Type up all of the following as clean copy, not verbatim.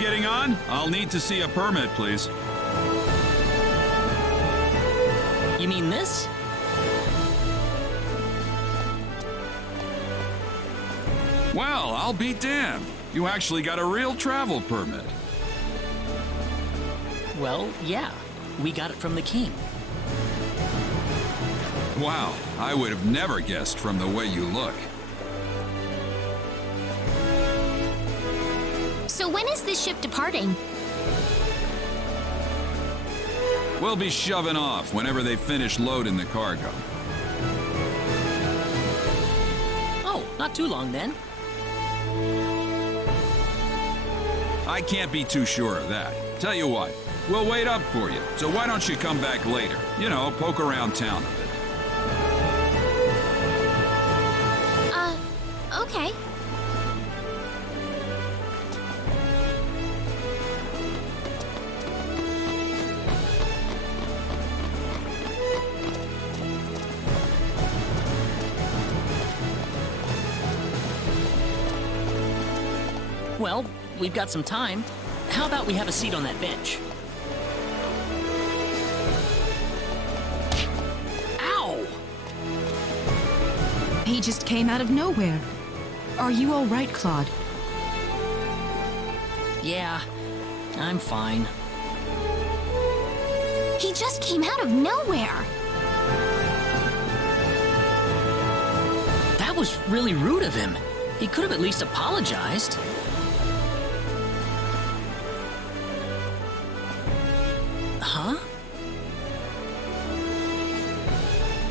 getting on? I'll need to see a permit, please. You mean this? Well, I'll be damned. You actually got a real travel permit. Well, yeah. We got it from the king. Wow, I would have never guessed from the way you look. So when is this ship departing? We'll be shoving off whenever they finish loading the cargo. Oh, not too long then. I can't be too sure of that. Tell you what, we'll wait up for you. So why don't you come back later? You know, poke around town a bit. Okay. Well, we've got some time. How about we have a seat on that bench? Ow! He just came out of nowhere. Are you all right, Claude? Yeah, I'm fine. He just came out of nowhere. That was really rude of him. He could have at least apologized. Huh?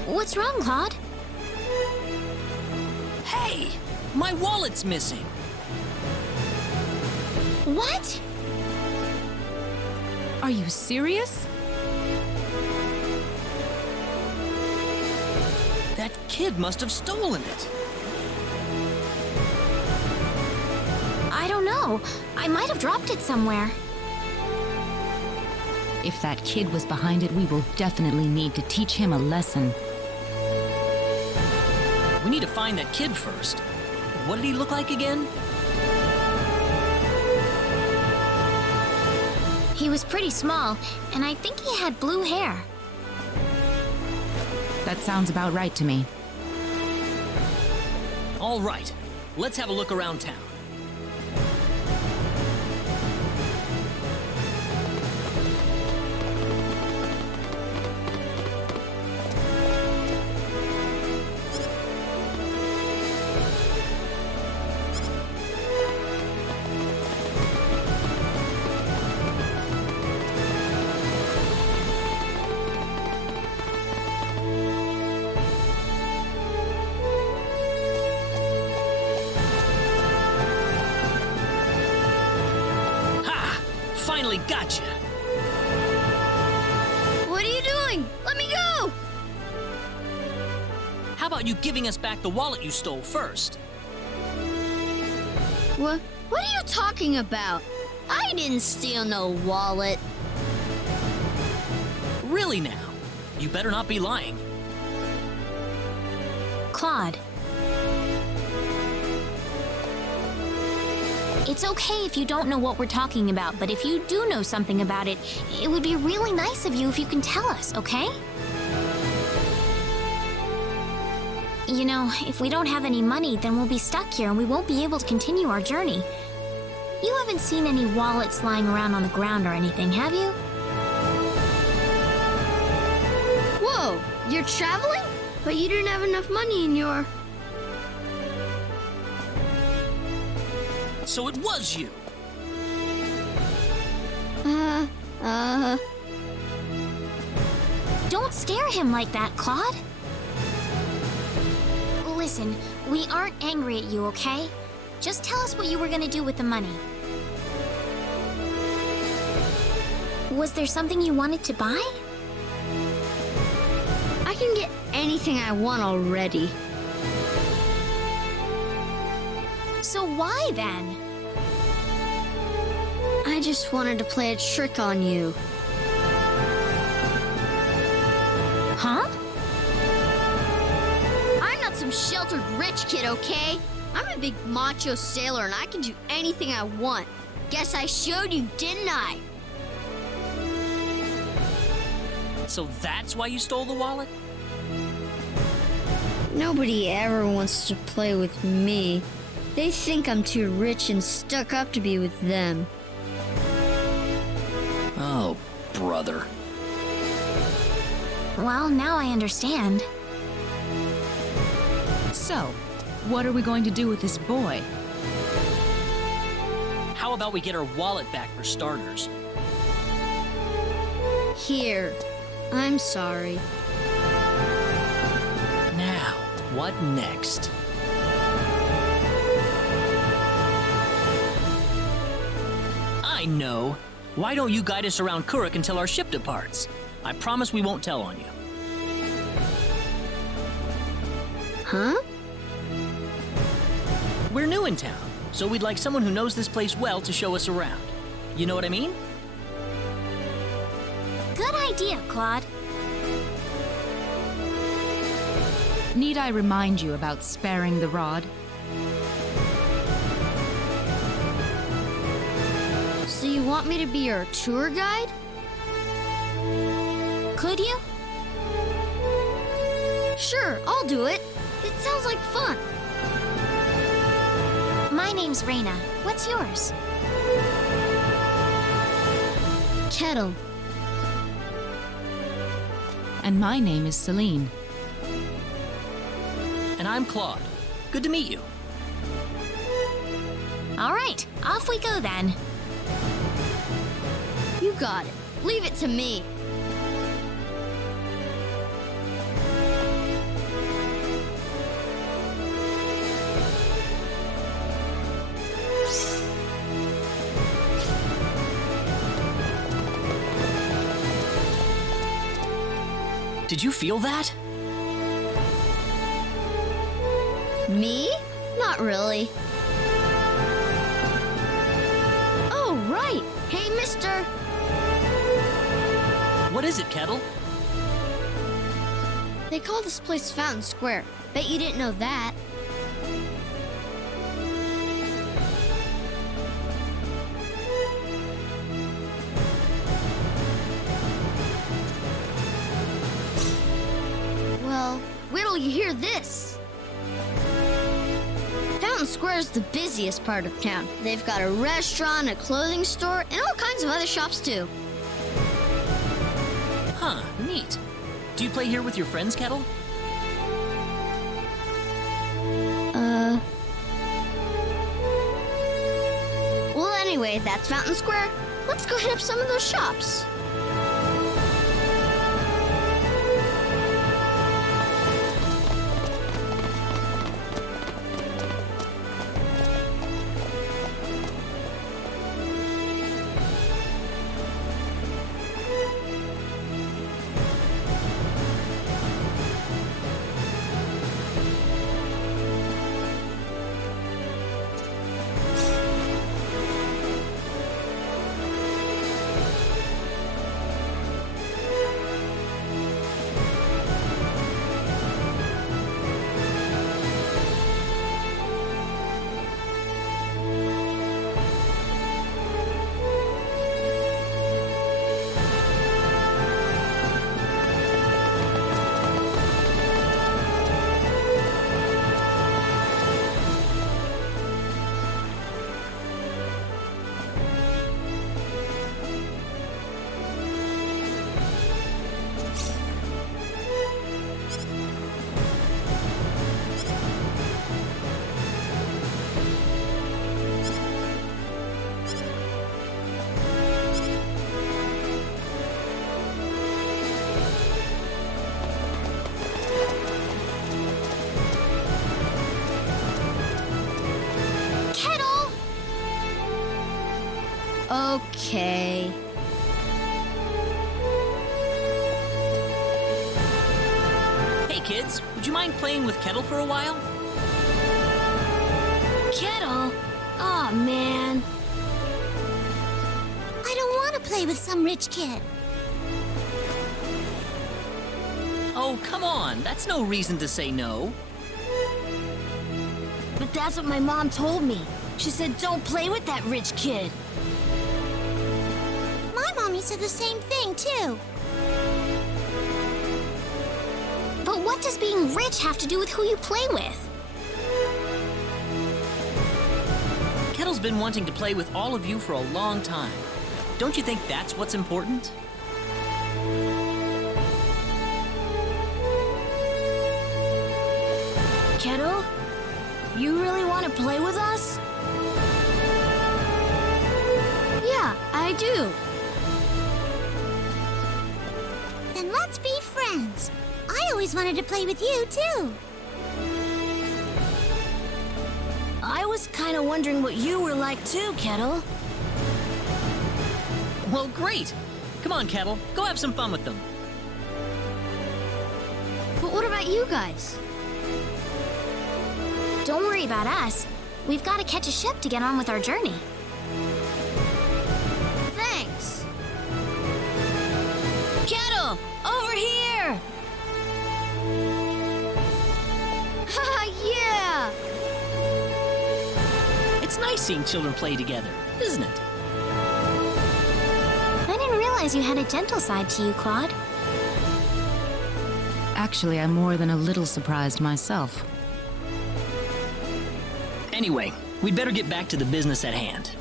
What's wrong, Claude? Hey! My wallet's missing! What? Are you serious? That kid must have stolen it. I don't know. I might have dropped it somewhere. If that kid was behind it, we will definitely need to teach him a lesson. We need to find that kid first. What did he look like again? He was pretty small, and I think he had blue hair. That sounds about right to me. All right, let's have a look around town. Finally gotcha! What are you doing? Let me go! How about you giving us back the wallet you stole first? What are you talking about? I didn't steal no wallet. Really now? You better not be lying. Claude. It's okay if you don't know what we're talking about, but if you do know something about it, it would be really nice of you if you can tell us, okay? You know, if we don't have any money, then we'll be stuck here and we won't be able to continue our journey. You haven't seen any wallets lying around on the ground or anything, have you? Whoa, you're traveling? But you didn't have enough money in your... So it was you! Don't scare him like that, Claude. Listen, we aren't angry at you, okay? Just tell us what you were gonna do with the money. Was there something you wanted to buy? I can get anything I want already. So why then? I just wanted to play a trick on you. Huh? I'm not some sheltered rich kid, okay? I'm a big macho sailor and I can do anything I want. Guess I showed you, didn't I? So that's why you stole the wallet? Nobody ever wants to play with me. They think I'm too rich and stuck up to be with them. Oh, brother. Well, now I understand. So, what are we going to do with this boy? How about we get our wallet back for starters? Here. I'm sorry. Now, what next? I know. Why don't you guide us around Kurik until our ship departs? I promise we won't tell on you. Huh? We're new in town, so we'd like someone who knows this place well to show us around. You know what I mean? Good idea, Claude. Need I remind you about sparing the rod? So you want me to be your tour guide? Could you? Sure, I'll do it. It sounds like fun. My name's Reina. What's yours? Kettle. And my name is Celine. And I'm Claude. Good to meet you. All right, off we go then. You got it. Leave it to me. Did you feel that? Me? Not really. Oh, right. Hey, mister. What is it, Kettle? They call this place Fountain Square. Bet you didn't know that. Well, wait till you hear this. Fountain Square is the busiest part of town. They've got a restaurant, a clothing store, and all kinds of other shops too. Huh, neat. Do you play here with your friends, Kettle? Well, anyway, that's Fountain Square. Let's go hit up some of those shops. Okay. Hey, kids, would you mind playing with Kettle for a while? Kettle? Aw, man. I don't want to play with some rich kid. Oh, come on. That's no reason to say no. But that's what my mom told me. She said don't play with that rich kid. My mommy said the same thing, too. But what does being rich have to do with who you play with? Kettle's been wanting to play with all of you for a long time. Don't you think that's what's important? Kettle, you really want to play with us? Yeah, I do. Then let's be friends. I always wanted to play with you, too. I was kind of wondering what you were like too, Kettle. Well, great. Come on, Kettle. Go have some fun with them. But what about you guys? Don't worry about us. We've got to catch a ship to get on with our journey. Thanks. Kettle, over here! Haha, yeah! It's nice seeing children play together, isn't it? I didn't realize you had a gentle side to you, Claude. Actually, I'm more than a little surprised myself. Anyway, we'd better get back to the business at hand.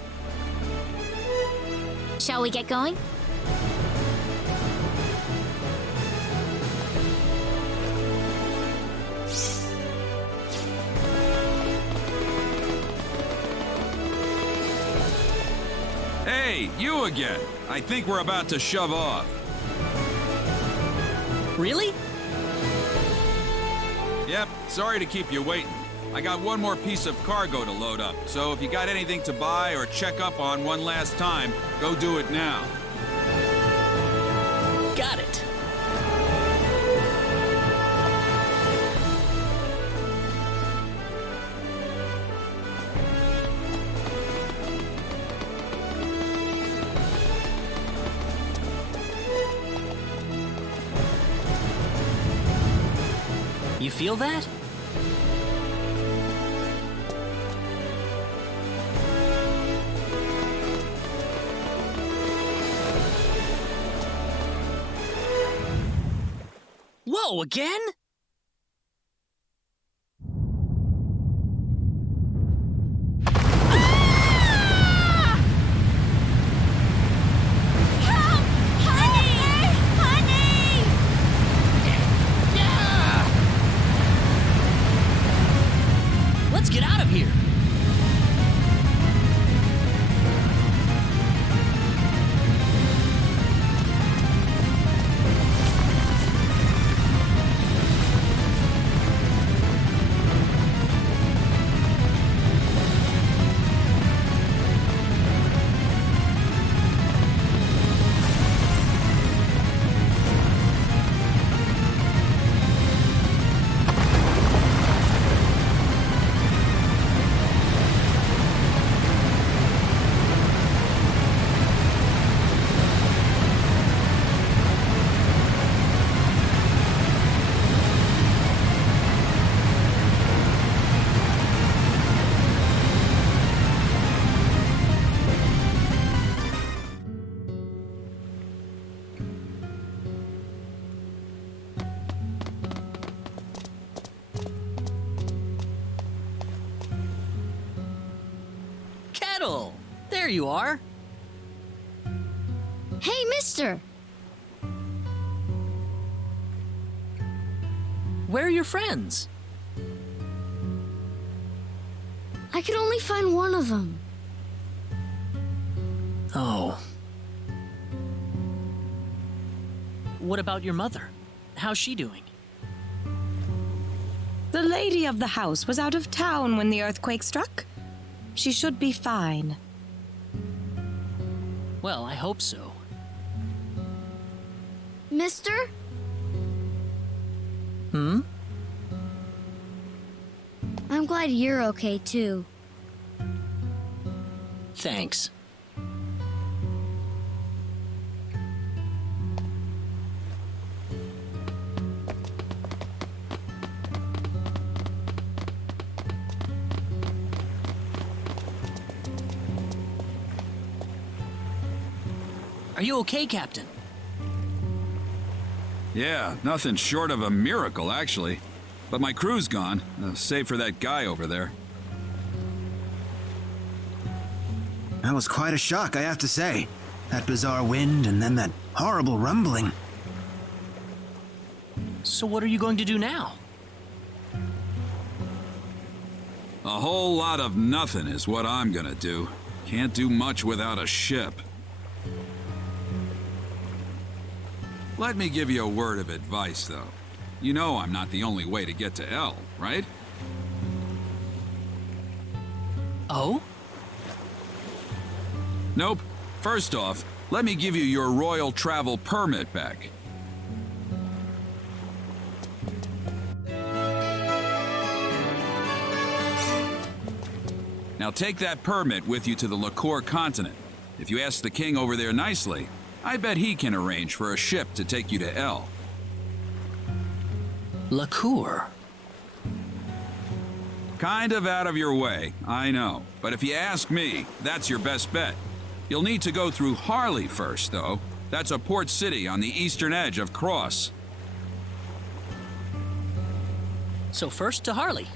Shall we get going? Hey, you again. I think we're about to shove off. Really? Yep, sorry to keep you waiting. I got one more piece of cargo to load up, so if you got anything to buy or check up on one last time, go do it now. Got it. You feel that? Whoa, again? Let's get out of here. Kettle! There you are. Hey, mister! Where are your friends? I could only find one of them. Oh. What about your mother? How's she doing? The lady of the house was out of town when the earthquake struck. She should be fine. Well, I hope so. Mister? Hmm? I'm glad you're okay, too. Thanks. Are you okay, Captain? Yeah, nothing short of a miracle, actually. But my crew's gone, save for that guy over there. That was quite a shock, I have to say. That bizarre wind and then that horrible rumbling. So what are you going to do now? A whole lot of nothing is what I'm gonna do. Can't do much without a ship. Let me give you a word of advice, though. You know I'm not the only way to get to L, right? Oh? Nope. First off, let me give you your royal travel permit back. Now take that permit with you to the Liqueur continent. If you ask the king over there nicely, I bet he can arrange for a ship to take you to L. Liqueur? Kind of out of your way, I know. But if you ask me, that's your best bet. You'll need to go through Harley first, though. That's a port city on the eastern edge of Cross. So first to Harley.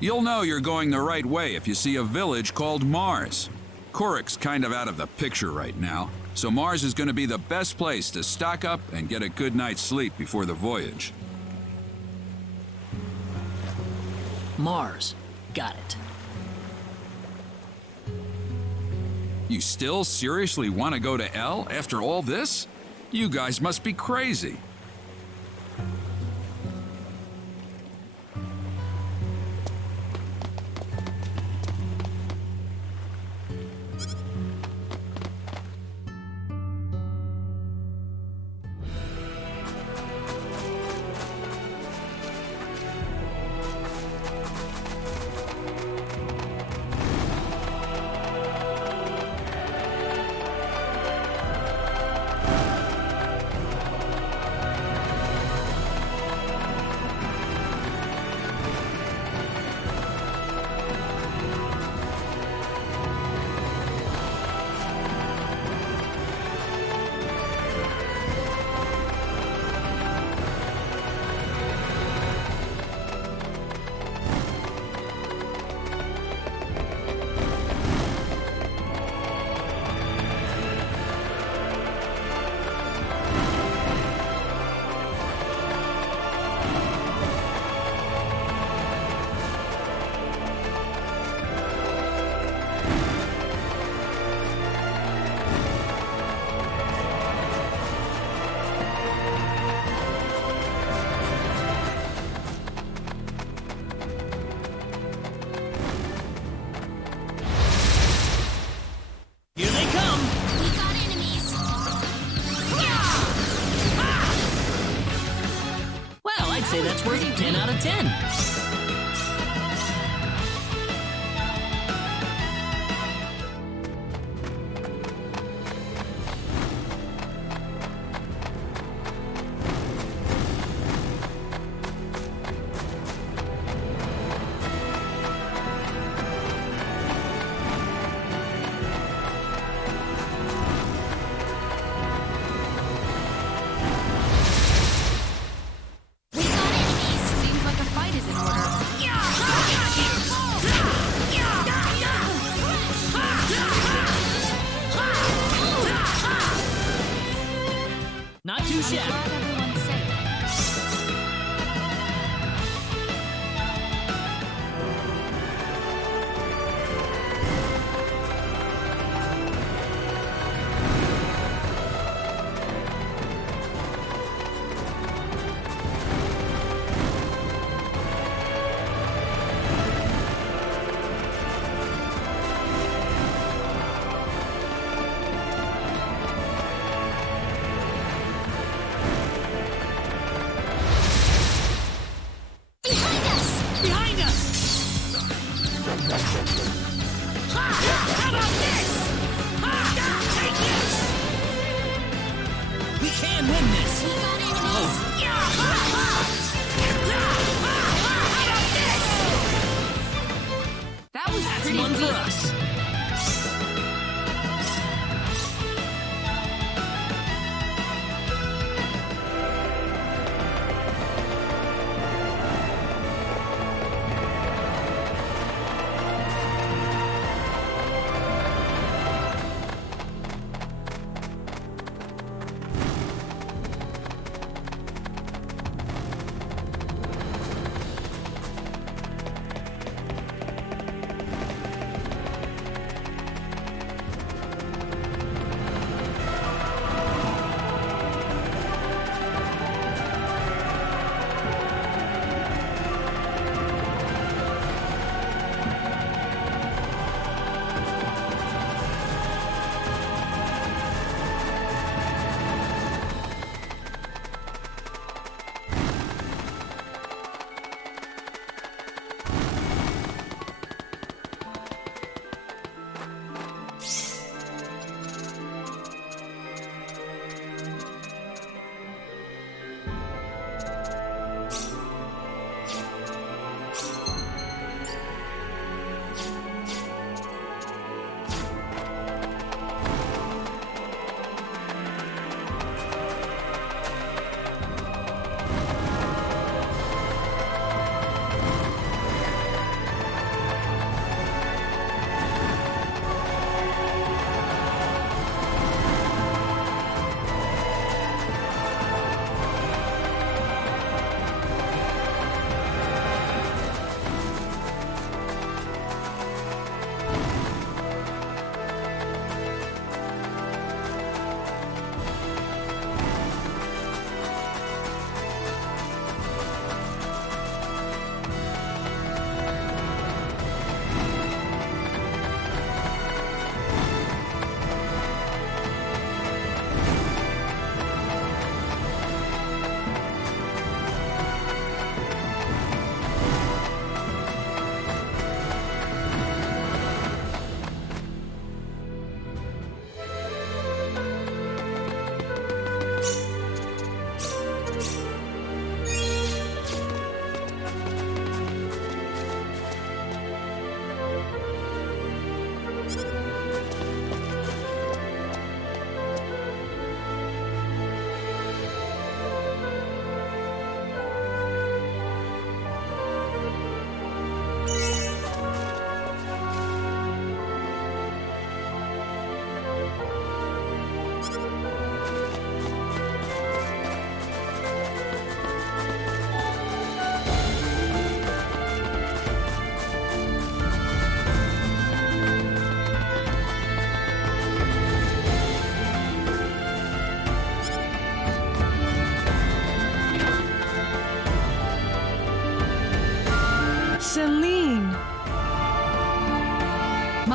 You'll know you're going the right way if you see a village called Mars. Kurik's kind of out of the picture right now, so Mars is going to be the best place to stock up and get a good night's sleep before the voyage. Mars. Got it. You still seriously want to go to L after all this? You guys must be crazy. Say that's worth 10 out of 10. Not too shabby.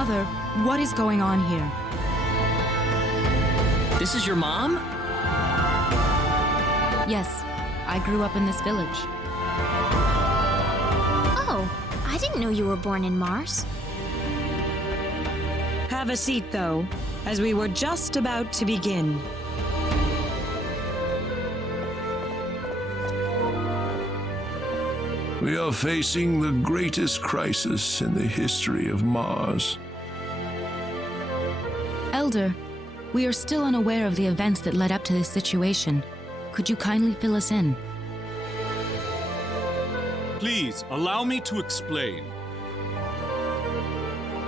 Father, what is going on here? This is your mom? Yes, I grew up in this village. Oh, I didn't know you were born in Mars. Have a seat, though, as we were just about to begin. We are facing the greatest crisis in the history of Mars. Elder, we are still unaware of the events that led up to this situation. Could you kindly fill us in? Please, allow me to explain.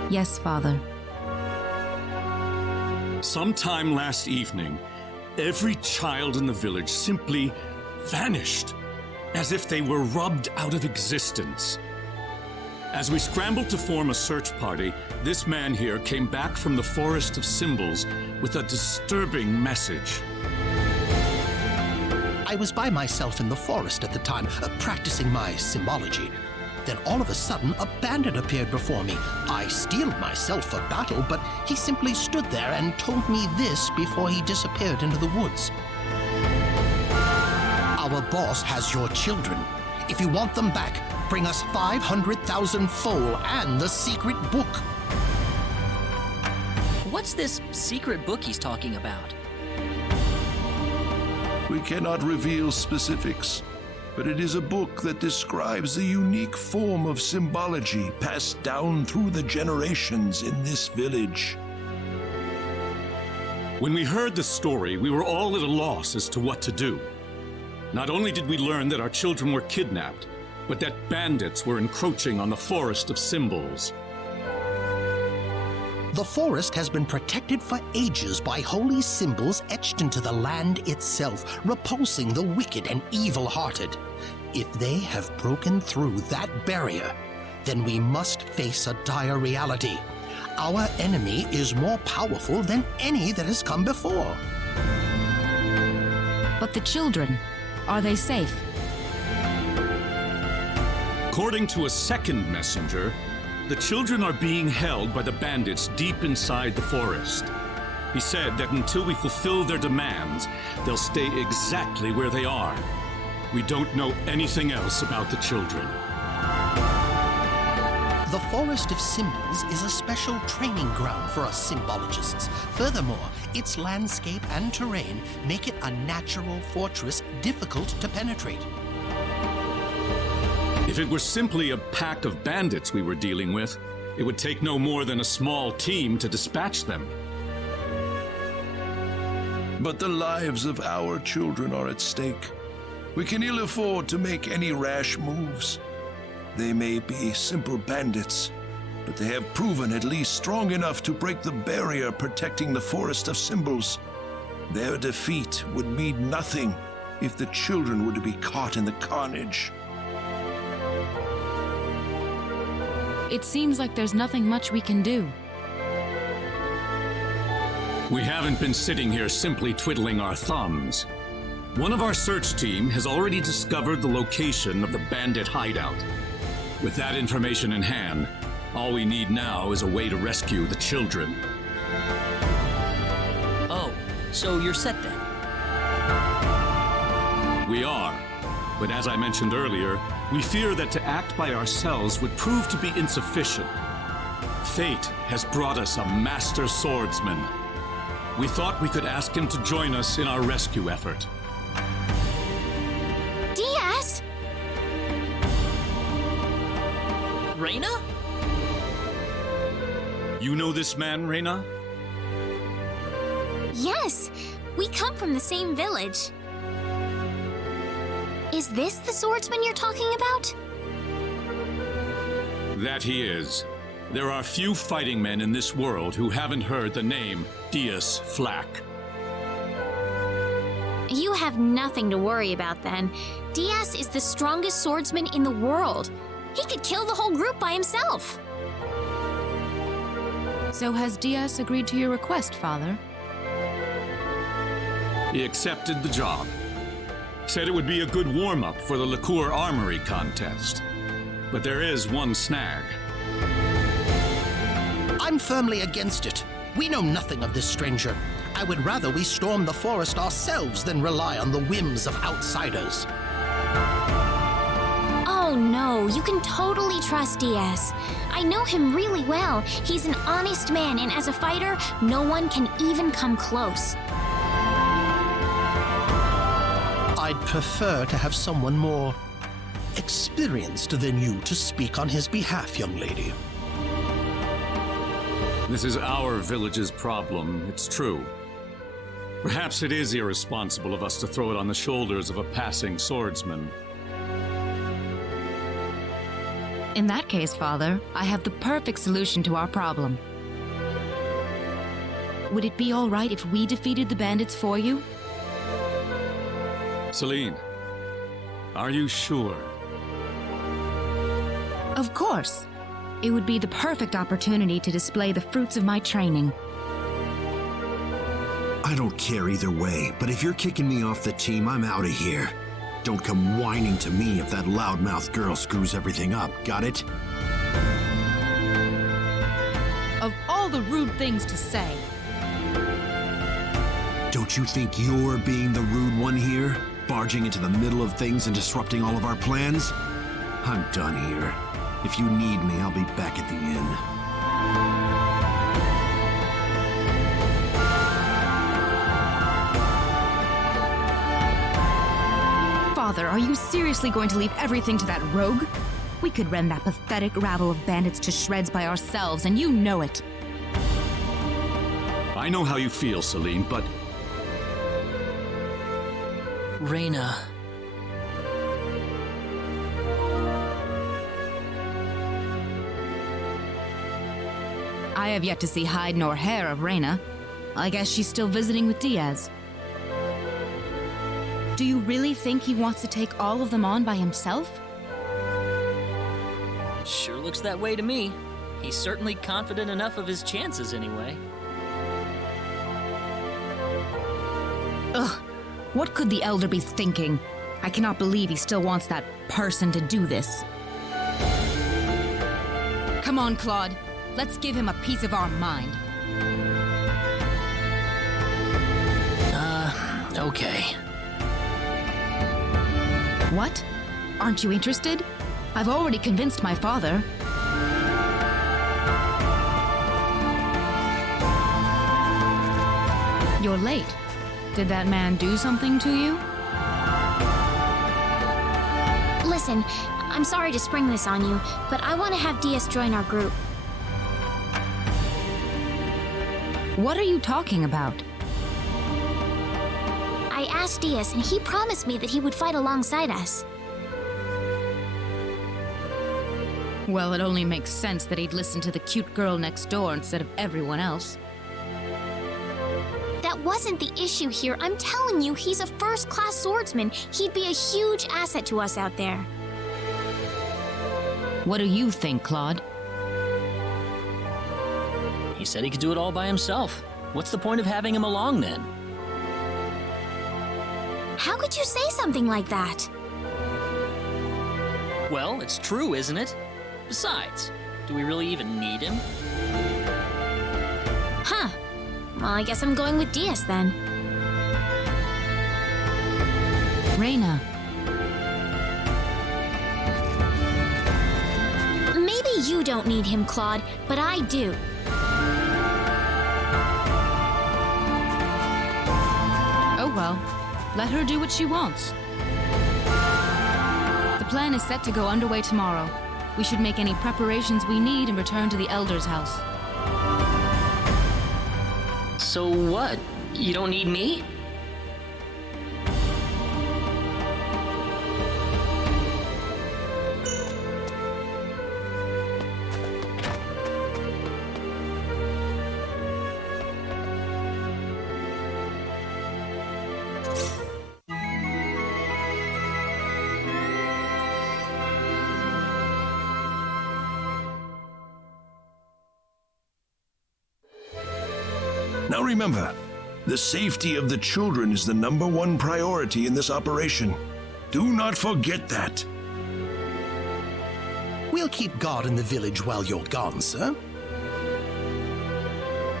Yes, Father. Sometime last evening, every child in the village simply vanished, as if they were rubbed out of existence. As we scrambled to form a search party, this man here came back from the Forest of Symbols with a disturbing message. I was by myself in the forest at the time, practicing my symbology. Then all of a sudden, a bandit appeared before me. I steeled myself for battle, but he simply stood there and told me this before he disappeared into the woods. Our boss has your children. If you want them back, bring us 500,000 foal and the secret book. What's this secret book he's talking about? We cannot reveal specifics, but it is a book that describes the unique form of symbology passed down through the generations in this village. When we heard the story, we were all at a loss as to what to do. Not only did we learn that our children were kidnapped, but that bandits were encroaching on the Forest of Symbols. The forest has been protected for ages by holy symbols etched into the land itself, repulsing the wicked and evil-hearted. If they have broken through that barrier, then we must face a dire reality. Our enemy is more powerful than any that has come before. But the children, are they safe? According to a second messenger, the children are being held by the bandits deep inside the forest. He said that until we fulfill their demands, they'll stay exactly where they are. We don't know anything else about the children. The Forest of Symbols is a special training ground for us symbologists. Furthermore, its landscape and terrain make it a natural fortress difficult to penetrate. If it were simply a pack of bandits we were dealing with, it would take no more than a small team to dispatch them. But the lives of our children are at stake. We can ill afford to make any rash moves. They may be simple bandits, but they have proven at least strong enough to break the barrier protecting the Forest of Symbols. Their defeat would mean nothing if the children were to be caught in the carnage. It seems like there's nothing much we can do. We haven't been sitting here simply twiddling our thumbs. One of our search team has already discovered the location of the bandit hideout. With that information in hand, all we need now is a way to rescue the children. Oh, so you're set then? We are. But as I mentioned earlier, we fear that to act by ourselves would prove to be insufficient. Fate has brought us a master swordsman. We thought we could ask him to join us in our rescue effort. Diaz! Reyna? You know this man, Reyna? Yes, we come from the same village. Is this the swordsman you're talking about? That he is. There are few fighting men in this world who haven't heard the name Diaz Flack. You have nothing to worry about then. Diaz is the strongest swordsman in the world. He could kill the whole group by himself. So has Diaz agreed to your request, Father? He accepted the job. Said it would be a good warm-up for the Liqueur Armory contest. But there is one snag. I'm firmly against it. We know nothing of this stranger. I would rather we storm the forest ourselves than rely on the whims of outsiders. Oh no, you can totally trust Diaz. I know him really well. He's an honest man, and as a fighter, no one can even come close. I'd prefer to have someone more experienced than you to speak on his behalf, young lady. This is our village's problem, it's true. Perhaps it is irresponsible of us to throw it on the shoulders of a passing swordsman. In that case, Father, I have the perfect solution to our problem. Would it be all right if we defeated the bandits for you? Celine, are you sure? Of course. It would be the perfect opportunity to display the fruits of my training. I don't care either way, but if you're kicking me off the team, I'm out of here. Don't come whining to me if that loudmouth girl screws everything up, got it? Of all the rude things to say. Don't you think you're being the rude one here? Barging into the middle of things and disrupting all of our plans? I'm done here. If you need me, I'll be back at the inn. Father, are you seriously going to leave everything to that rogue? We could rend that pathetic rabble of bandits to shreds by ourselves, and you know it. I know how you feel, Celine, but... Reyna. I have yet to see hide nor hair of Reyna. I guess she's still visiting with Diaz. Do you really think he wants to take all of them on by himself? Sure looks that way to me. He's certainly confident enough of his chances anyway. Ugh, what could the Elder be thinking? I cannot believe he still wants that person to do this. Come on, Claude. Let's give him a piece of our mind. Okay. What? Aren't you interested? I've already convinced my father. You're late. Did that man do something to you? Listen, I'm sorry to spring this on you, but I want to have Diaz join our group. What are you talking about? I asked Diaz, and he promised me that he would fight alongside us. Well, it only makes sense that he'd listen to the cute girl next door instead of everyone else. That wasn't the issue here. I'm telling you, he's a first-class swordsman. He'd be a huge asset to us out there. What do you think, Claude? He said he could do it all by himself. What's the point of having him along then? How could you say something like that? Well, it's true, isn't it? Besides, do we really even need him? Huh. Well, I guess I'm going with Diaz then. Reyna. Maybe you don't need him, Claude, but I do. Oh well. Let her do what she wants. The plan is set to go underway tomorrow. We should make any preparations we need and return to the Elder's house. So what? You don't need me? Now remember, the safety of the children is the #1 priority in this operation. Do not forget that. We'll keep guard in the village while you're gone, sir.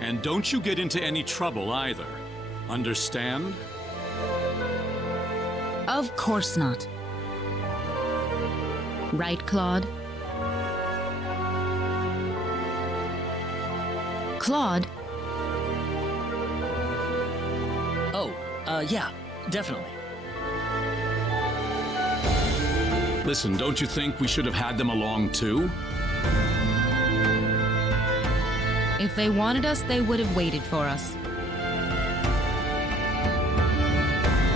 And don't you get into any trouble either. Understand? Of course not. Right, Claude? Claude? Oh, yeah, definitely. Listen, don't you think we should have had them along too? If they wanted us, they would have waited for us.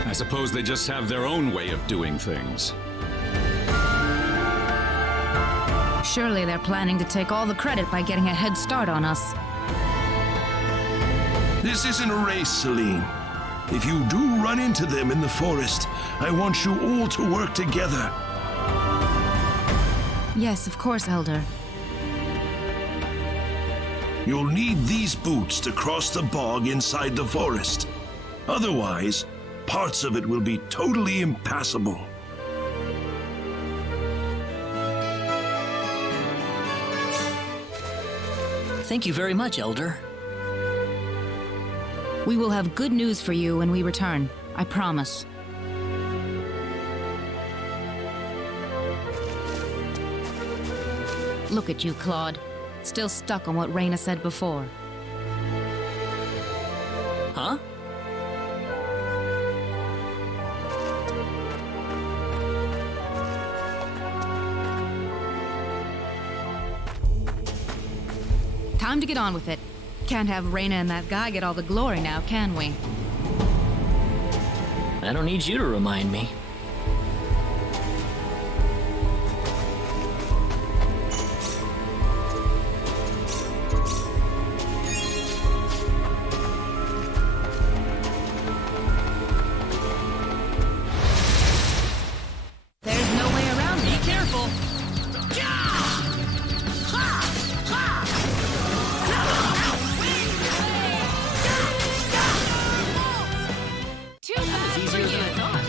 I suppose they just have their own way of doing things. Surely they're planning to take all the credit by getting a head start on us. This isn't a race, Celine. If you do run into them in the forest, I want you all to work together. Yes, of course, Elder. You'll need these boots to cross the bog inside the forest. Otherwise, parts of it will be totally impassable. Thank you very much, Elder. We will have good news for you when we return. I promise. Look at you, Claude. Still stuck on what Reyna said before. Huh? Time to get on with it. Can't have Reyna and that guy get all the glory now, can we? I don't need you to remind me. There's no way around it. Be careful! Too bad for Easier than I you. thought.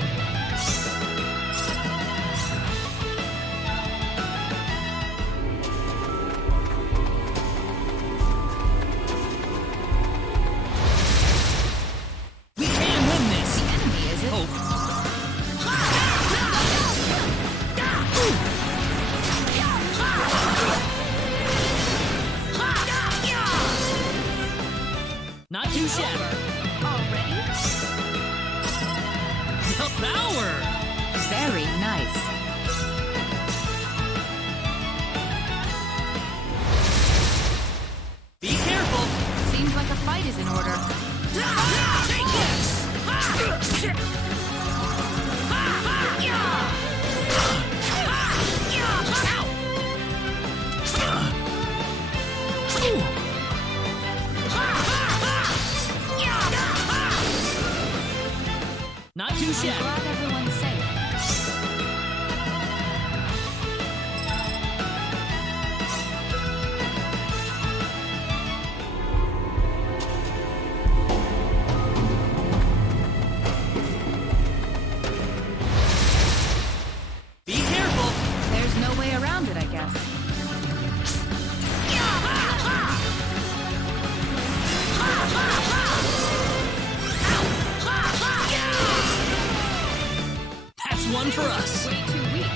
We can win this! The enemy, is it? Oh, not too shabby. Already? The power! Very nice. Be careful! Seems like a fight is in order. Take this! Not too shabby. Glad everyone's safe. Be careful! There's no way around it, I guess. That's one for us. Way too weak.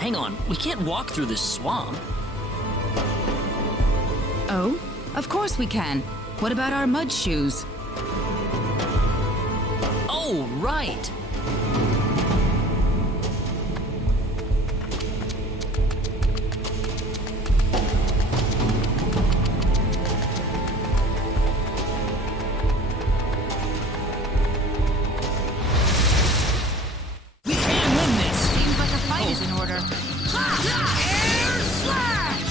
Hang on, we can't walk through this swamp. Oh? Of course we can. What about our mud shoes? Oh, right. We can win this. Seems like a fight is in order. Air slash!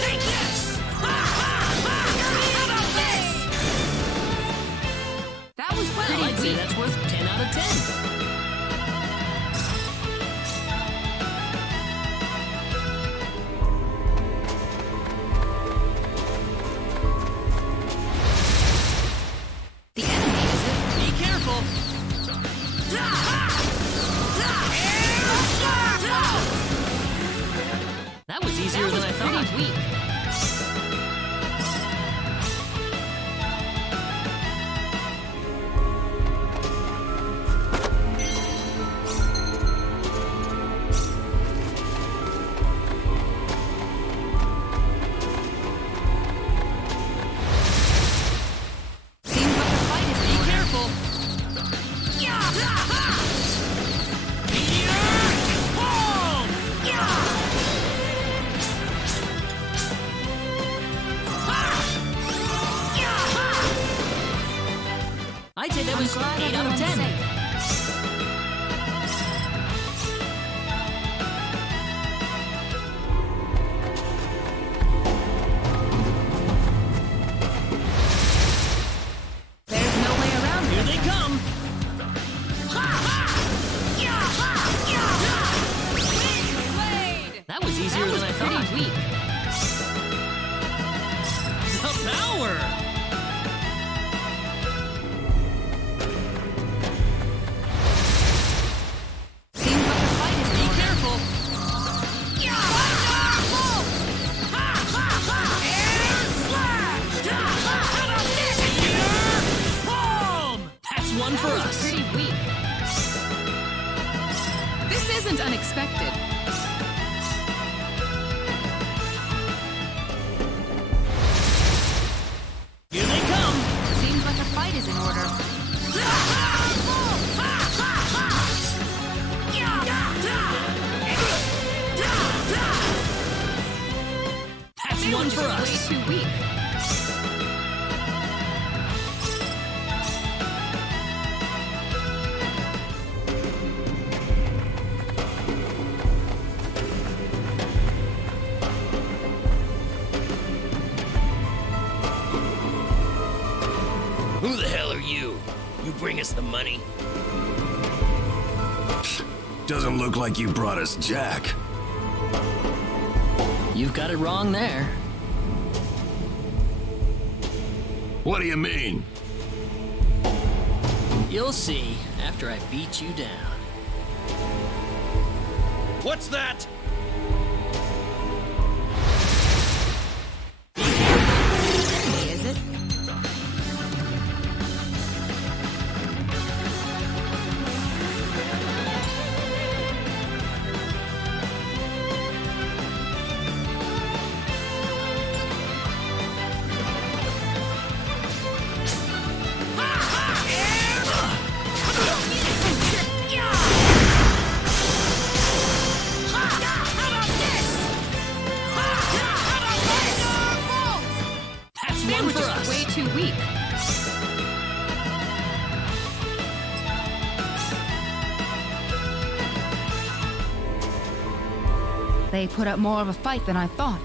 Take this! How about this? scores 8 out of 10. There's no way around Here it. they come. That was easier than I thought. Pretty weak. The power! Seems like the fight is Be careful. Boom! That's one for us. pretty weak. This isn't unexpected. Here they come. Seems like a fight is in order. That's one for us. Way too weak. Who the hell are you? You bring us the money? Doesn't look like you brought us Jack. You've got it wrong there. What do you mean? You'll see after I beat you down. What's that? Is it? That's They one were for just us. way too weak. They put up more of a fight than I thought.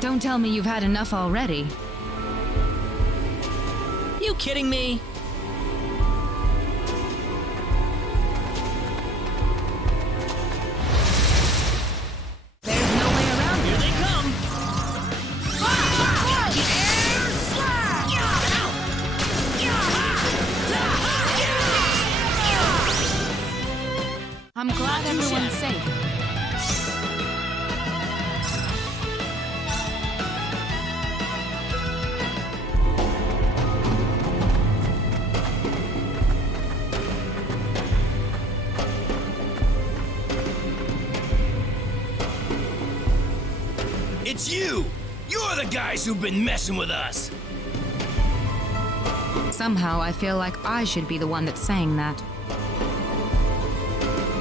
Don't tell me you've had enough already. You kidding me? There's no way around Here it. they come. I'm glad Not too everyone's shabby. safe. It's you! You're the guys who've been messing with us! Somehow I feel like I should be the one that's saying that.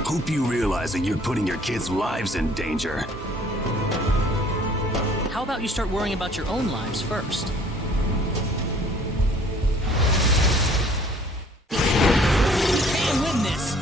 Hope you realize that you're putting your kids' lives in danger. How about you start worrying about your own lives first? Can't win this.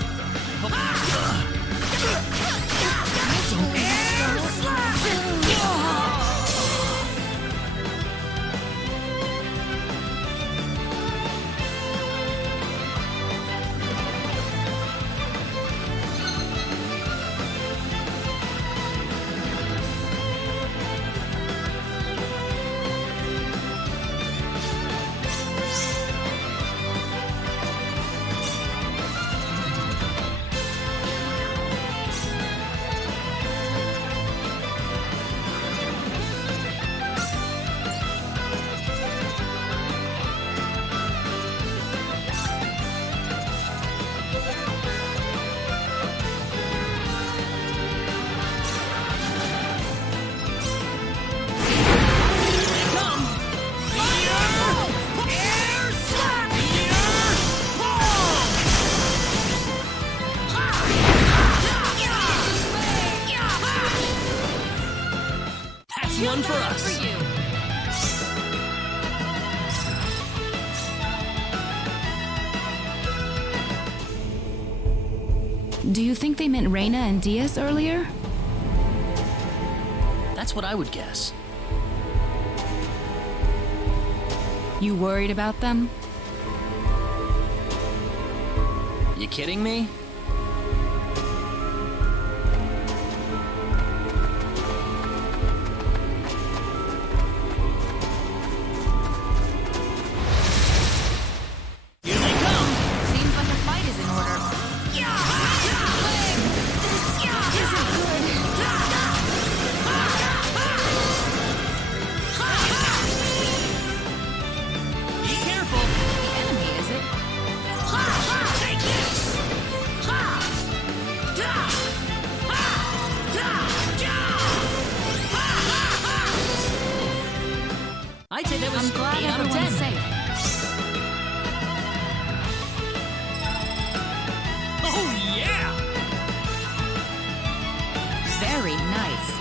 That's one for us. For you. Do you think they meant Reina and Diaz earlier? That's what I would guess. You worried about them? You kidding me? Here they come! Seems like a fight is in order. Be careful! The enemy, is it? Take this! I'd say that was I'm glad 8 out of 10. everyone's safe. Oh, yeah! Very nice.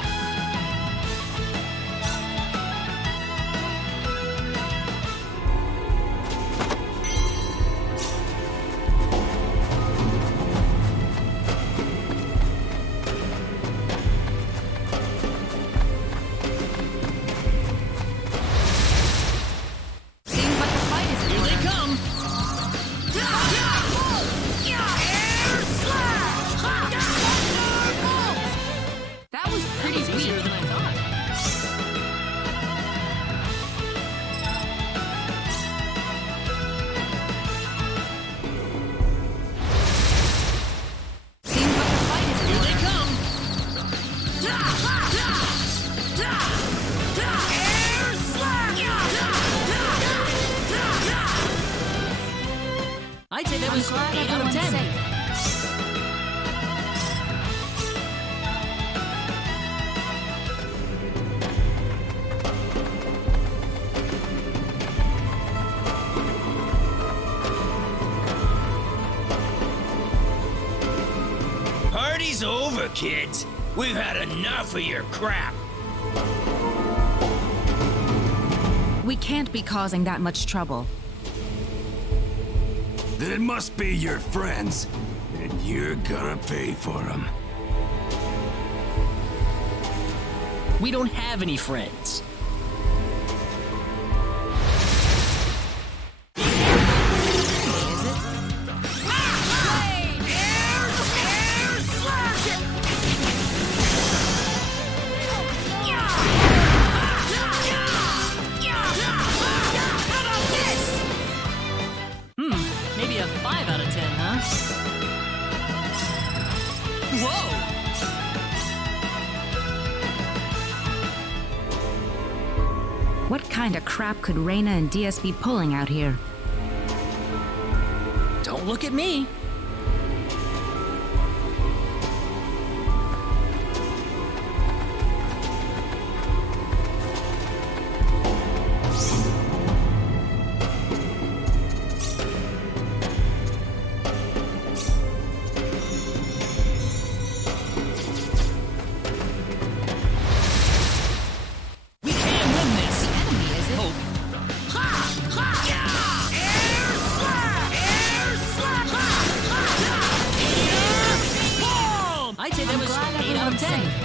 Seems like a fight is in Here order. they come! That was pretty It's easier weak. than I thought. Seems like a fight is in Here order. they come! Air slap! I'd say that I'm was glad 8 out of everyone's 10. safe. Party's over, kids. We've had enough of your crap. We can't be causing that much trouble. Then it must be your friends, and you're gonna pay for them. We don't have any friends. Is it? Maybe a 5 out of 10, huh? Whoa! What kind of crap could Reina and Diaz be pulling out here? Don't look at me. We can win this. The enemy, is it? Hope. I'd say that I'm was glad 8 out of everyone's 10. safe.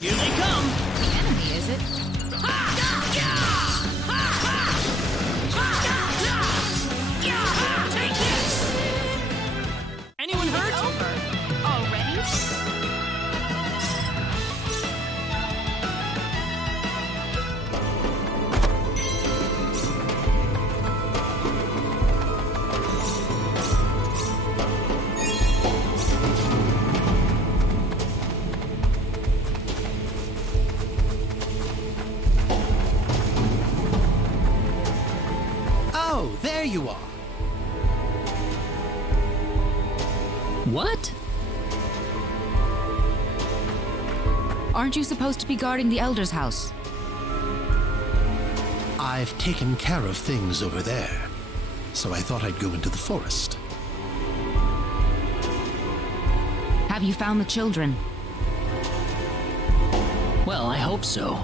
Here they come! The enemy, is it? Take this! Anyone hurt? It's over. Already? Oh, there you are. What? Aren't you supposed to be guarding the Elder's house? I've taken care of things over there, so I thought I'd go into the forest. Have you found the children? Well, I hope so.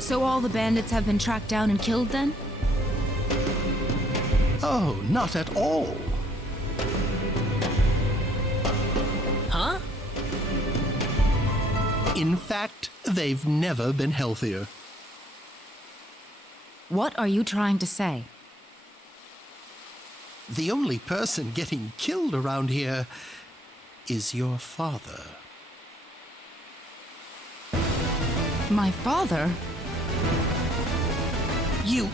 So all the bandits have been tracked down and killed then? Oh, not at all. Huh? In fact, they've never been healthier. What are you trying to say? The only person getting killed around here is your father. My father? You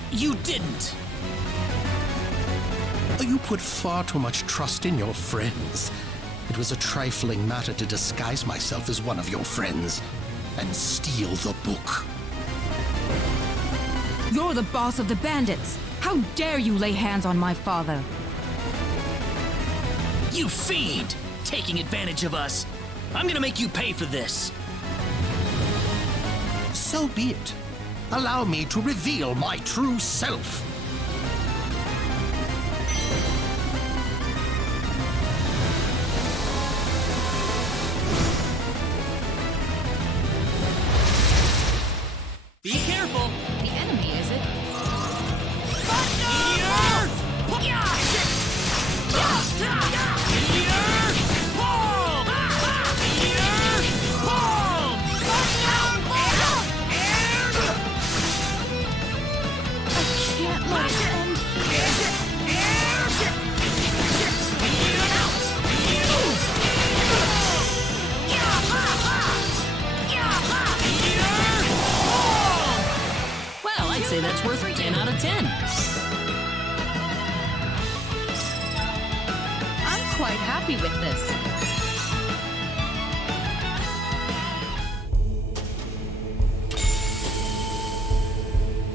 didn't! You put far too much trust in your friends. It was a trifling matter to disguise myself as one of your friends and steal the book. You're the boss of the bandits! How dare you lay hands on my father? You fiend! Taking advantage of us! I'm gonna make you pay for this! So be it. Allow me to reveal my true self. Be careful! The enemy, is it? Well, I'd say that's worth 10 out of 10. I'm quite happy with this.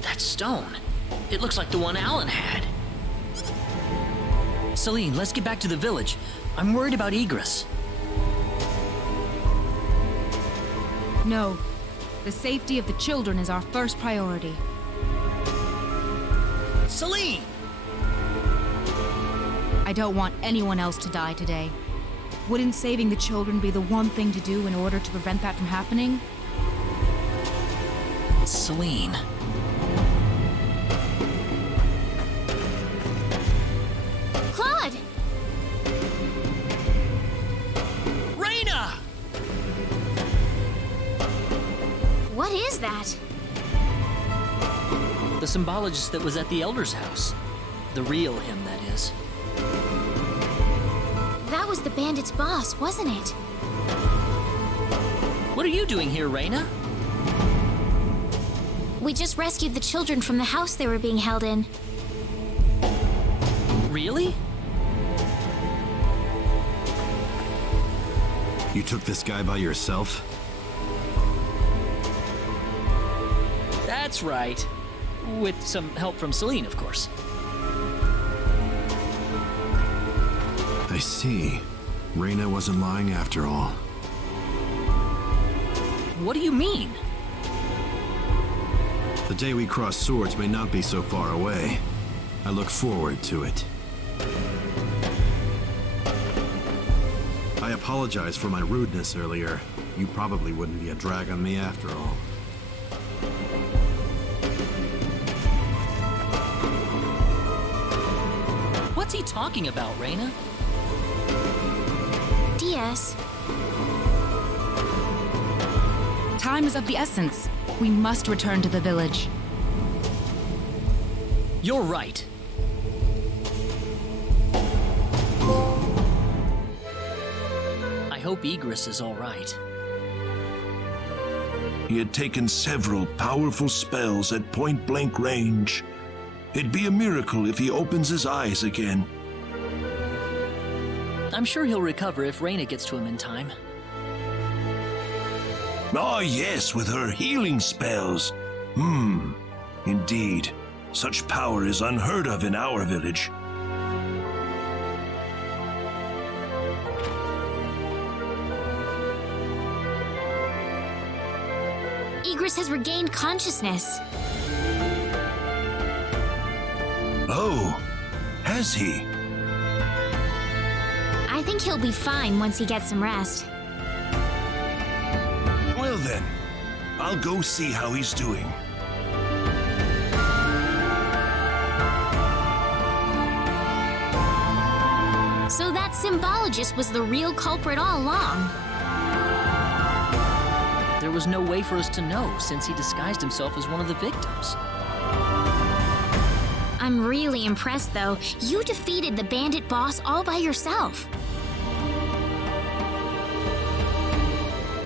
That stone. It looks like the one Alan had. Celine, let's get back to the village. I'm worried about Egress. No. The safety of the children is our first priority. Celine! I don't want anyone else to die today. Wouldn't saving the children be the one thing to do in order to prevent that from happening? Celine. Claude! Raina! What is that? The symbologist that was at the Elder's house. The real him, that is. That was the bandit's boss, wasn't it? What are you doing here, Raina? We just rescued the children from the house they were being held in. Really? You took this guy by yourself? That's right. With some help from Celine, of course. I see. Raina wasn't lying after all. What do you mean? The day we cross swords may not be so far away. I look forward to it. I apologize for my rudeness earlier. You probably wouldn't be a drag on me after all. What's he talking about, Raina? DS. Time is of the essence. We must return to the village. You're right. I hope Egress is all right. He had taken several powerful spells at point-blank range. It'd be a miracle if he opens his eyes again. I'm sure he'll recover if Raina gets to him in time. Ah, yes, with her healing spells. Indeed. Such power is unheard of in our village. Egress has regained consciousness. Oh, has he? I I think he'll be fine once he gets some rest. Well then, I'll go see how he's doing. So that symbologist was the real culprit all along. There was no way for us to know since he disguised himself as one of the victims. I'm really impressed, though. You defeated the bandit boss all by yourself.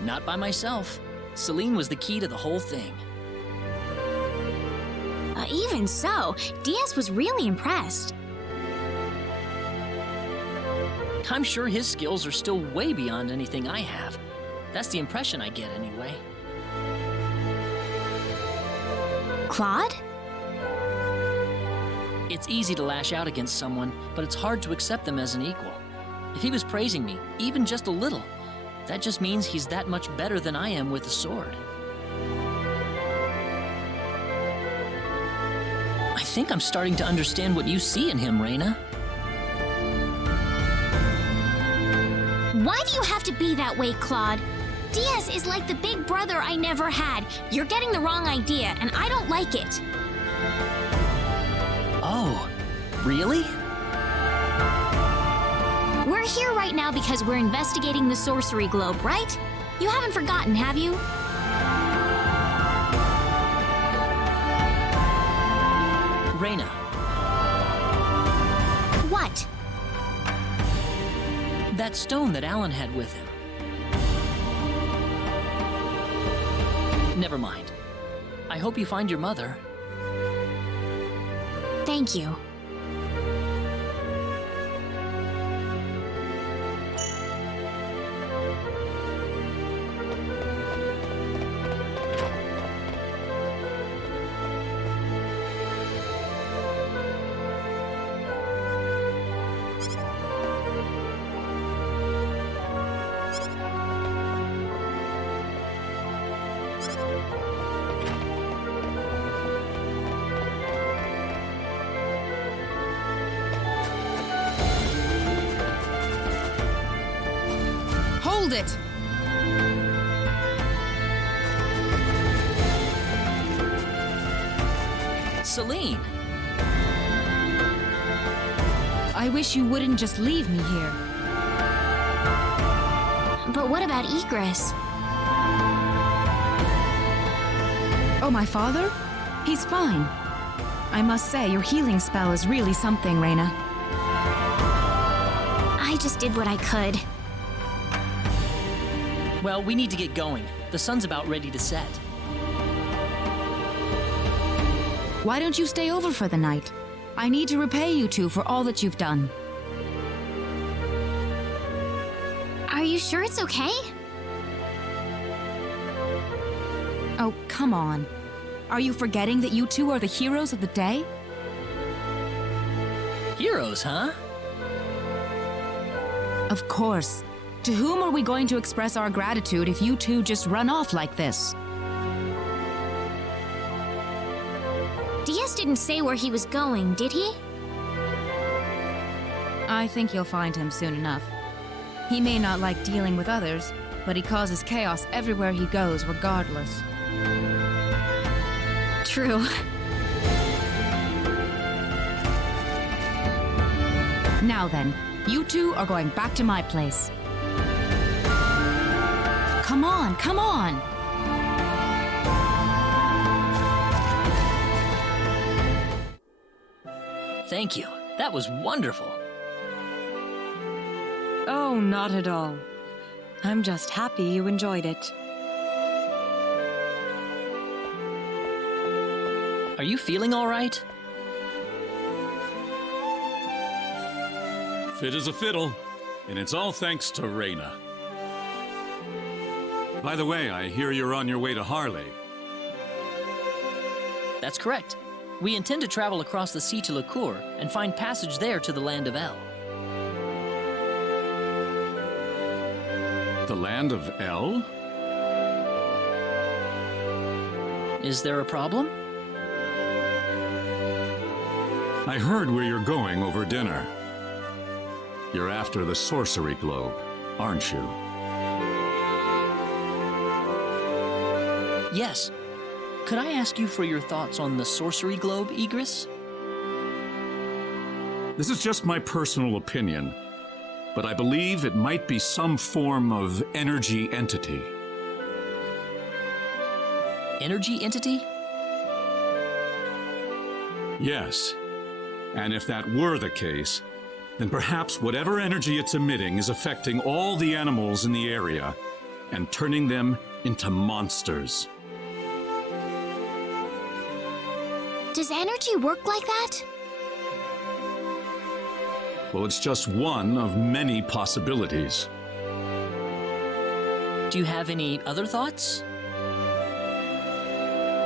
Not by myself. Celine was the key to the whole thing. Even so, Diaz was really impressed. I'm sure his skills are still way beyond anything I have. That's the impression I get, anyway. Claude? It's easy to lash out against someone, but it's hard to accept them as an equal. If he was praising me, even just a little, that just means he's that much better than I am with a sword. I think I'm starting to understand what you see in him, Reina. Why do you have to be that way, Claude? Diaz is like the big brother I never had. You're getting the wrong idea, and I don't like it. Oh, really? We're here right now because we're investigating the sorcery globe, right? You haven't forgotten, have you? Reina. What? That stone that Alan had with him. Never mind. I hope you find your mother. Thank you. Hold it! Celine! I wish you wouldn't just leave me here. But what about Egress? Oh, my father? He's fine. I must say, your healing spell is really something, Reina. I just did what I could. Well, we need to get going. The sun's about ready to set. Why don't you stay over for the night? I need to repay you two for all that you've done. Are you sure it's okay? Oh, come on. Are you forgetting that you two are the heroes of the day? Heroes, huh? Of course. To whom are we going to express our gratitude if you two just run off like this? Diaz didn't say where he was going, did he? I think you'll find him soon enough. He may not like dealing with others, but he causes chaos everywhere he goes, regardless. True. Now then, you two are going back to my place. Come on, come on! Thank you. That was wonderful. Oh, not at all. I'm just happy you enjoyed it. Are you feeling all right? Fit as a fiddle, and it's all thanks to Reina. By the way, I hear you're on your way to Harley. That's correct. We intend to travel across the sea to Licour and find passage there to the land of El. The land of El? Is there a problem? I heard where you're going over dinner. You're after the sorcery globe, aren't you? Yes. Could I ask you for your thoughts on the sorcery globe, Igris? This is just my personal opinion, but I believe it might be some form of energy entity. Energy entity? Yes. And if that were the case, then perhaps whatever energy it's emitting is affecting all the animals in the area and turning them into monsters. Does energy work like that? Well, it's just one of many possibilities. Do you have any other thoughts?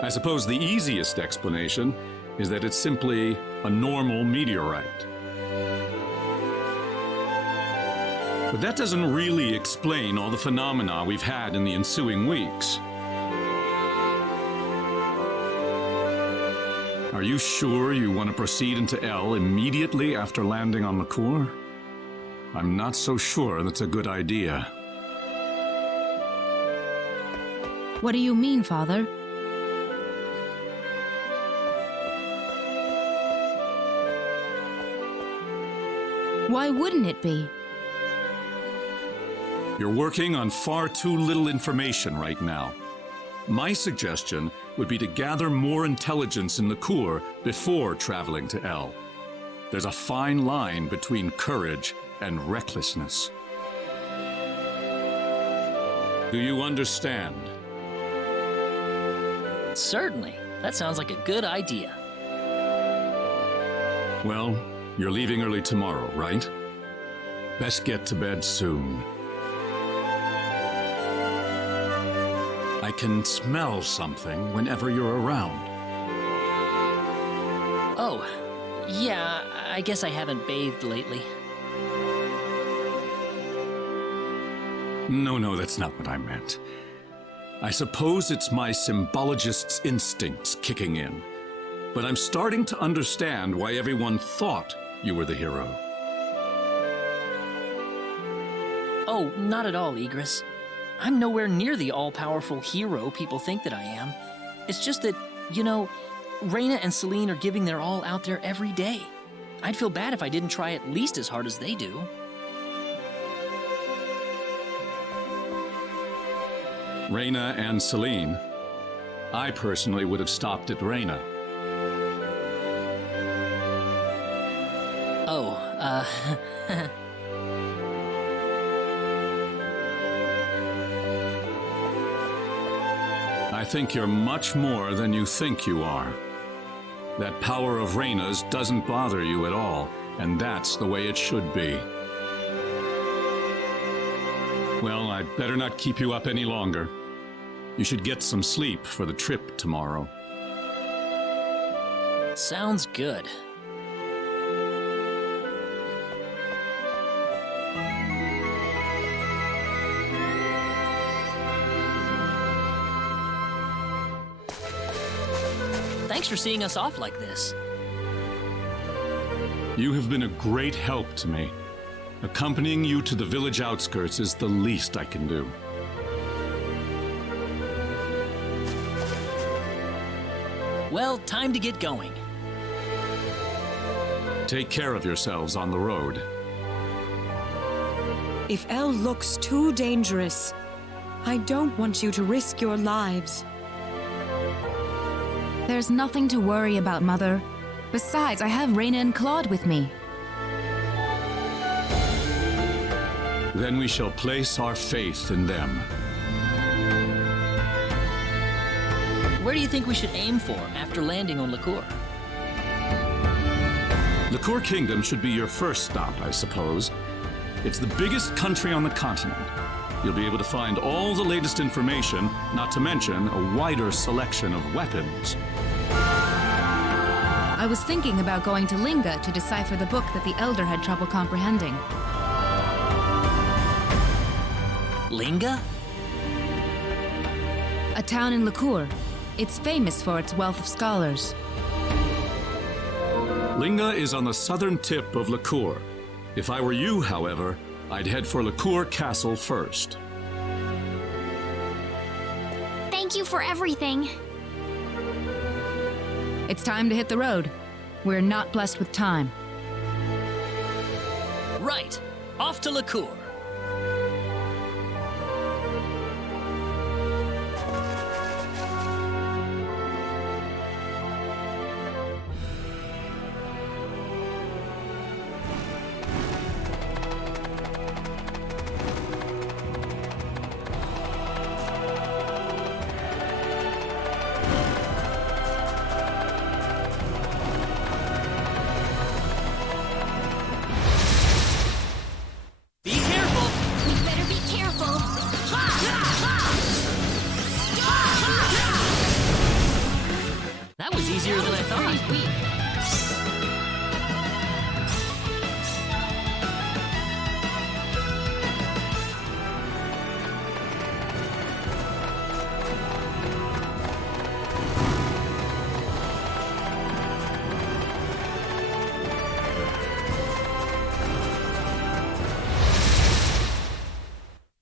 I suppose the easiest explanation is that it's simply a normal meteorite. But that doesn't really explain all the phenomena we've had in the ensuing weeks. Are you sure you want to proceed into L immediately after landing on LaCour? I'm not so sure that's a good idea. What do you mean, Father? Why wouldn't it be? You're working on far too little information right now. My suggestion would be to gather more intelligence in LaCour before traveling to L. There's a fine line between courage and recklessness. Do you understand? Certainly. That sounds like a good idea. Well, you're leaving early tomorrow, right? Best get to bed soon. I can smell something whenever you're around. Oh, yeah, I guess I haven't bathed lately. No, that's not what I meant. I suppose it's my symbologist's instincts kicking in. But I'm starting to understand why everyone thought you were the hero. Oh, not at all, Igris. I'm nowhere near the all-powerful hero people think that I am. It's just that, you know, Reyna and Celine are giving their all out there every day. I'd feel bad if I didn't try at least as hard as they do. Reyna and Celine. I personally would have stopped at Reyna. Oh, I think you're much more than you think you are. That power of Reyna's doesn't bother you at all, and that's the way it should be. Well, I'd better not keep you up any longer. You should get some sleep for the trip tomorrow. sounds good. Thanks for seeing us off like this. You have been a great help to me. Accompanying you to the village outskirts is the least I can do. Well, time to get going. Take care of yourselves on the road. If Elle looks too dangerous, I don't want you to risk your lives. There's nothing to worry about, Mother. Besides, I have Reyna and Claude with me. Then we shall place our faith in them. Where do you think we should aim for after landing on LaCour? LaCour Kingdom should be your first stop, I suppose. It's the biggest country on the continent. You'll be able to find all the latest information, not to mention a wider selection of weapons. I was thinking about going to Linga to decipher the book that the Elder had trouble comprehending. Linga? A town in LaCour. It's famous for its wealth of scholars. Linga is on the southern tip of LaCour. If I were you, however, I'd head for Liqueur Castle first. Thank you for everything. It's time to hit the road. We're not blessed with time. Right. Off to Liqueur. That was easier than I thought.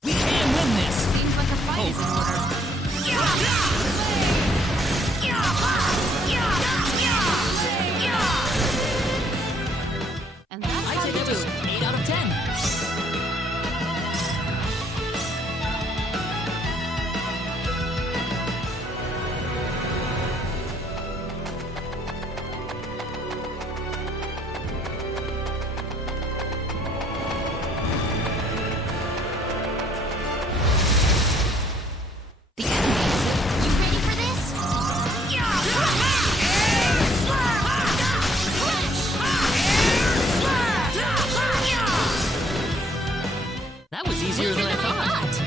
We can win this. Seems like a fight is in order. And that's I'd how say you that do was it. 8 out of 10. The enemy is it. You ready for this? That was easier than I thought.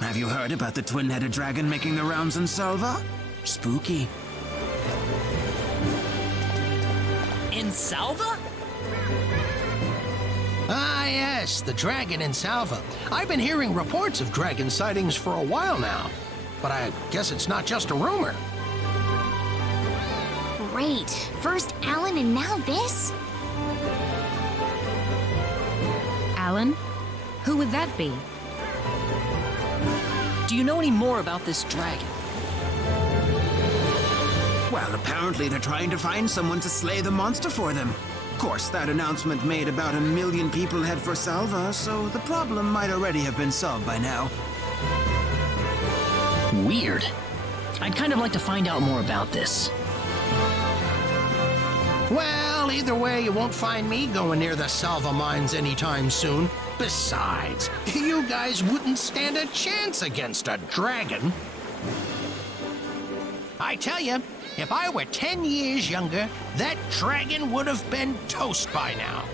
Have you heard about the twin-headed dragon making the rounds in Salva? Spooky. In Salva? Ah, yes, the dragon in Salva. I've been hearing reports of dragon sightings for a while now, but I guess it's not just a rumor. Great. First Alan and now this? Alan? Who would that be? Do you know any more about this dragon? Well, apparently they're trying to find someone to slay the monster for them. Of course, that announcement made about 1 million people head for Salva, so the problem might already have been solved by now. Weird. I'd kind of like to find out more about this. Well, either way, you won't find me going near the Salva mines anytime soon. Besides, you guys wouldn't stand a chance against a dragon. I tell you, if I were 10 years younger, that dragon would have been toast by now.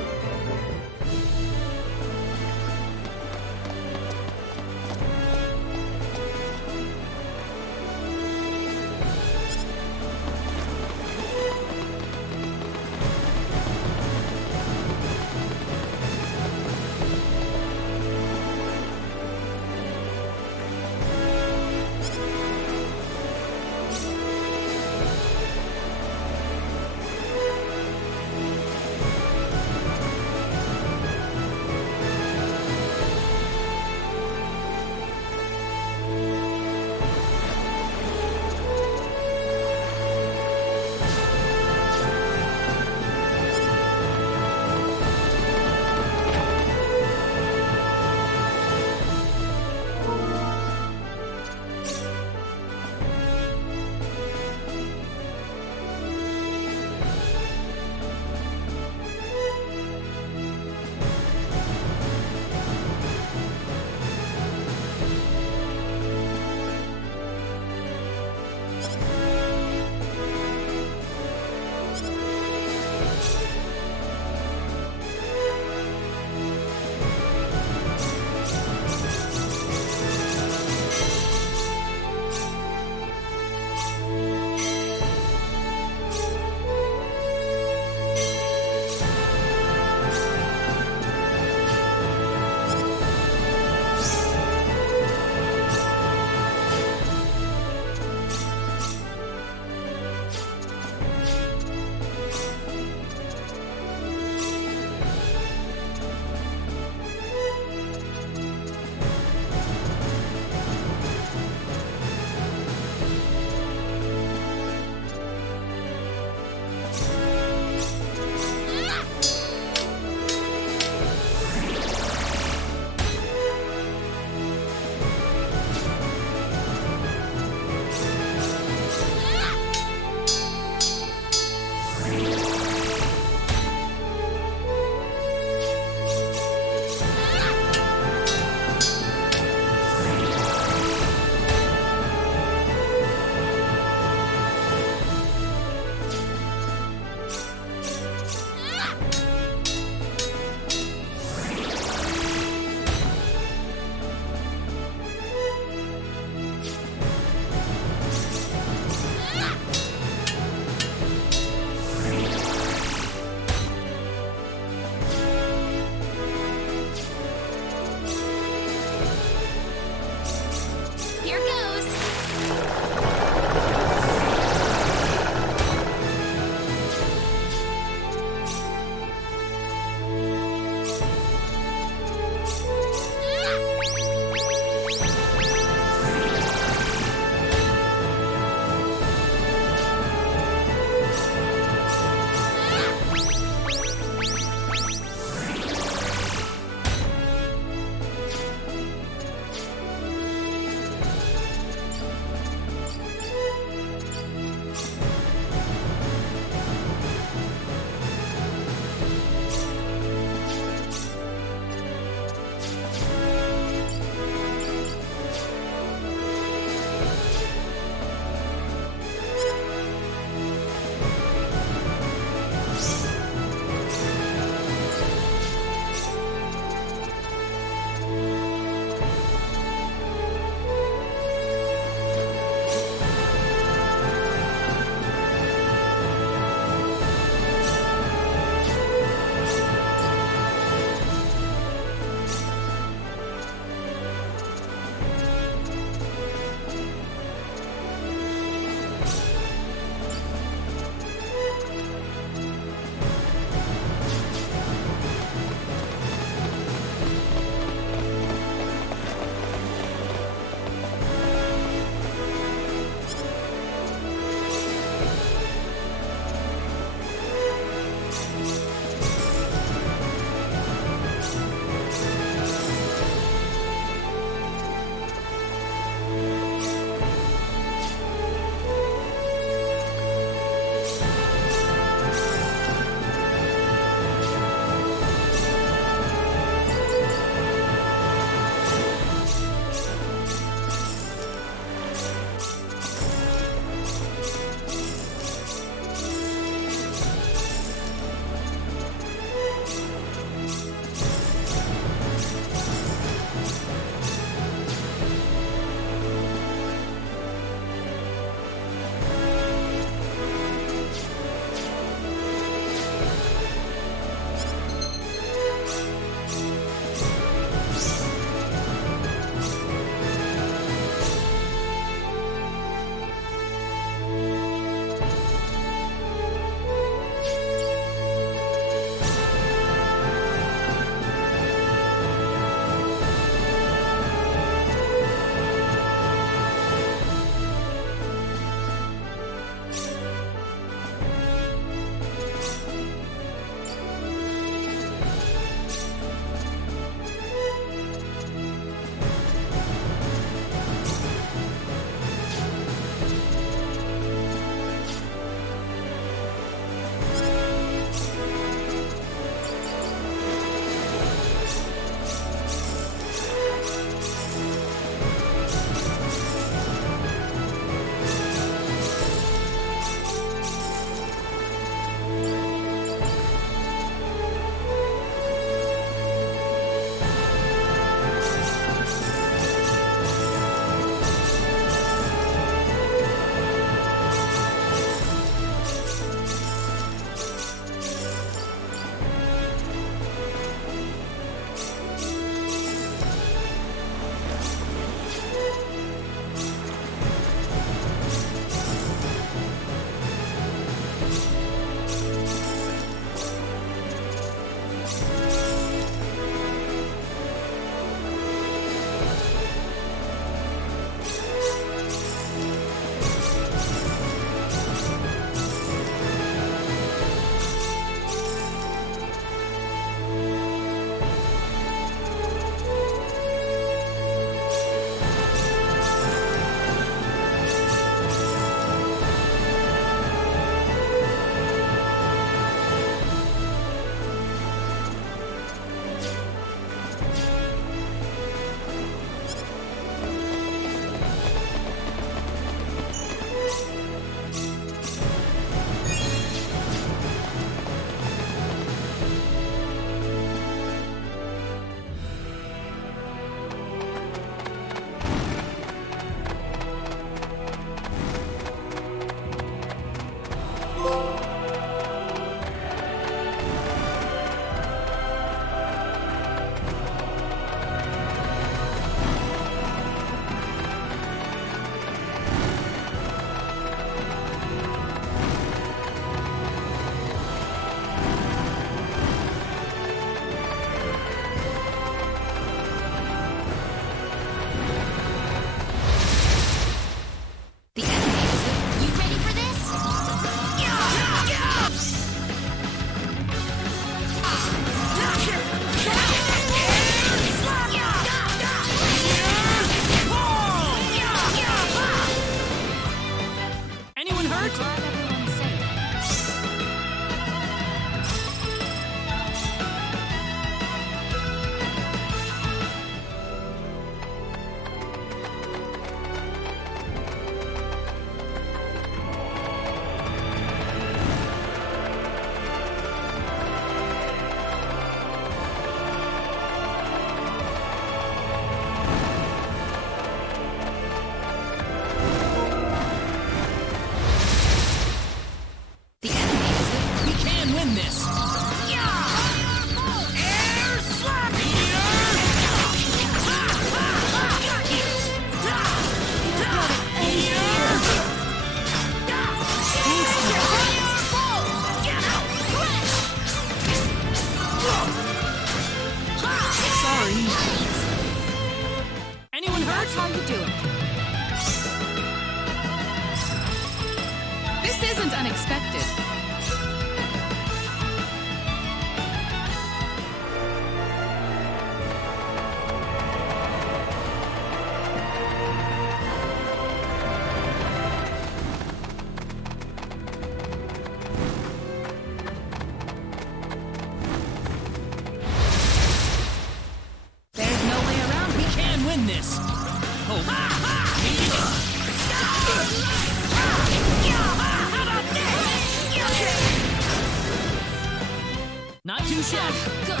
Not too shabby. Good.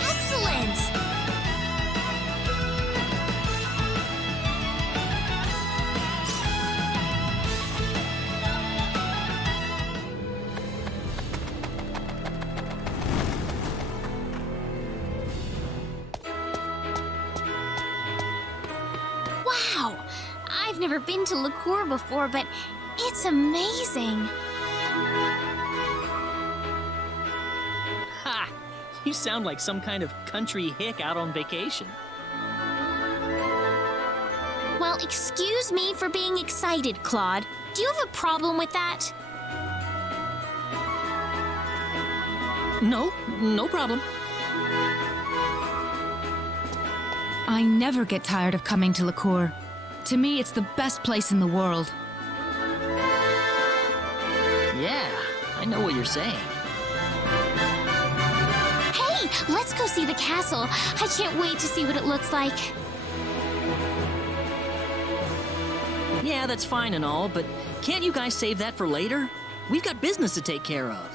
Excellent! Wow! I've never been to Liqueur before, but it's amazing. Ha! You sound like some kind of country hick out on vacation. Well, excuse me for being excited, Claude. Do you have a problem with that? No, no problem. I never get tired of coming to Liqueur. To me, it's the best place in the world. Yeah, I know what you're saying. Hey, let's go see the castle. I can't wait to see what it looks like. Yeah, that's fine and all, but can't you guys save that for later? We've got business to take care of.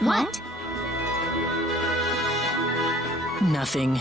What? Nothing.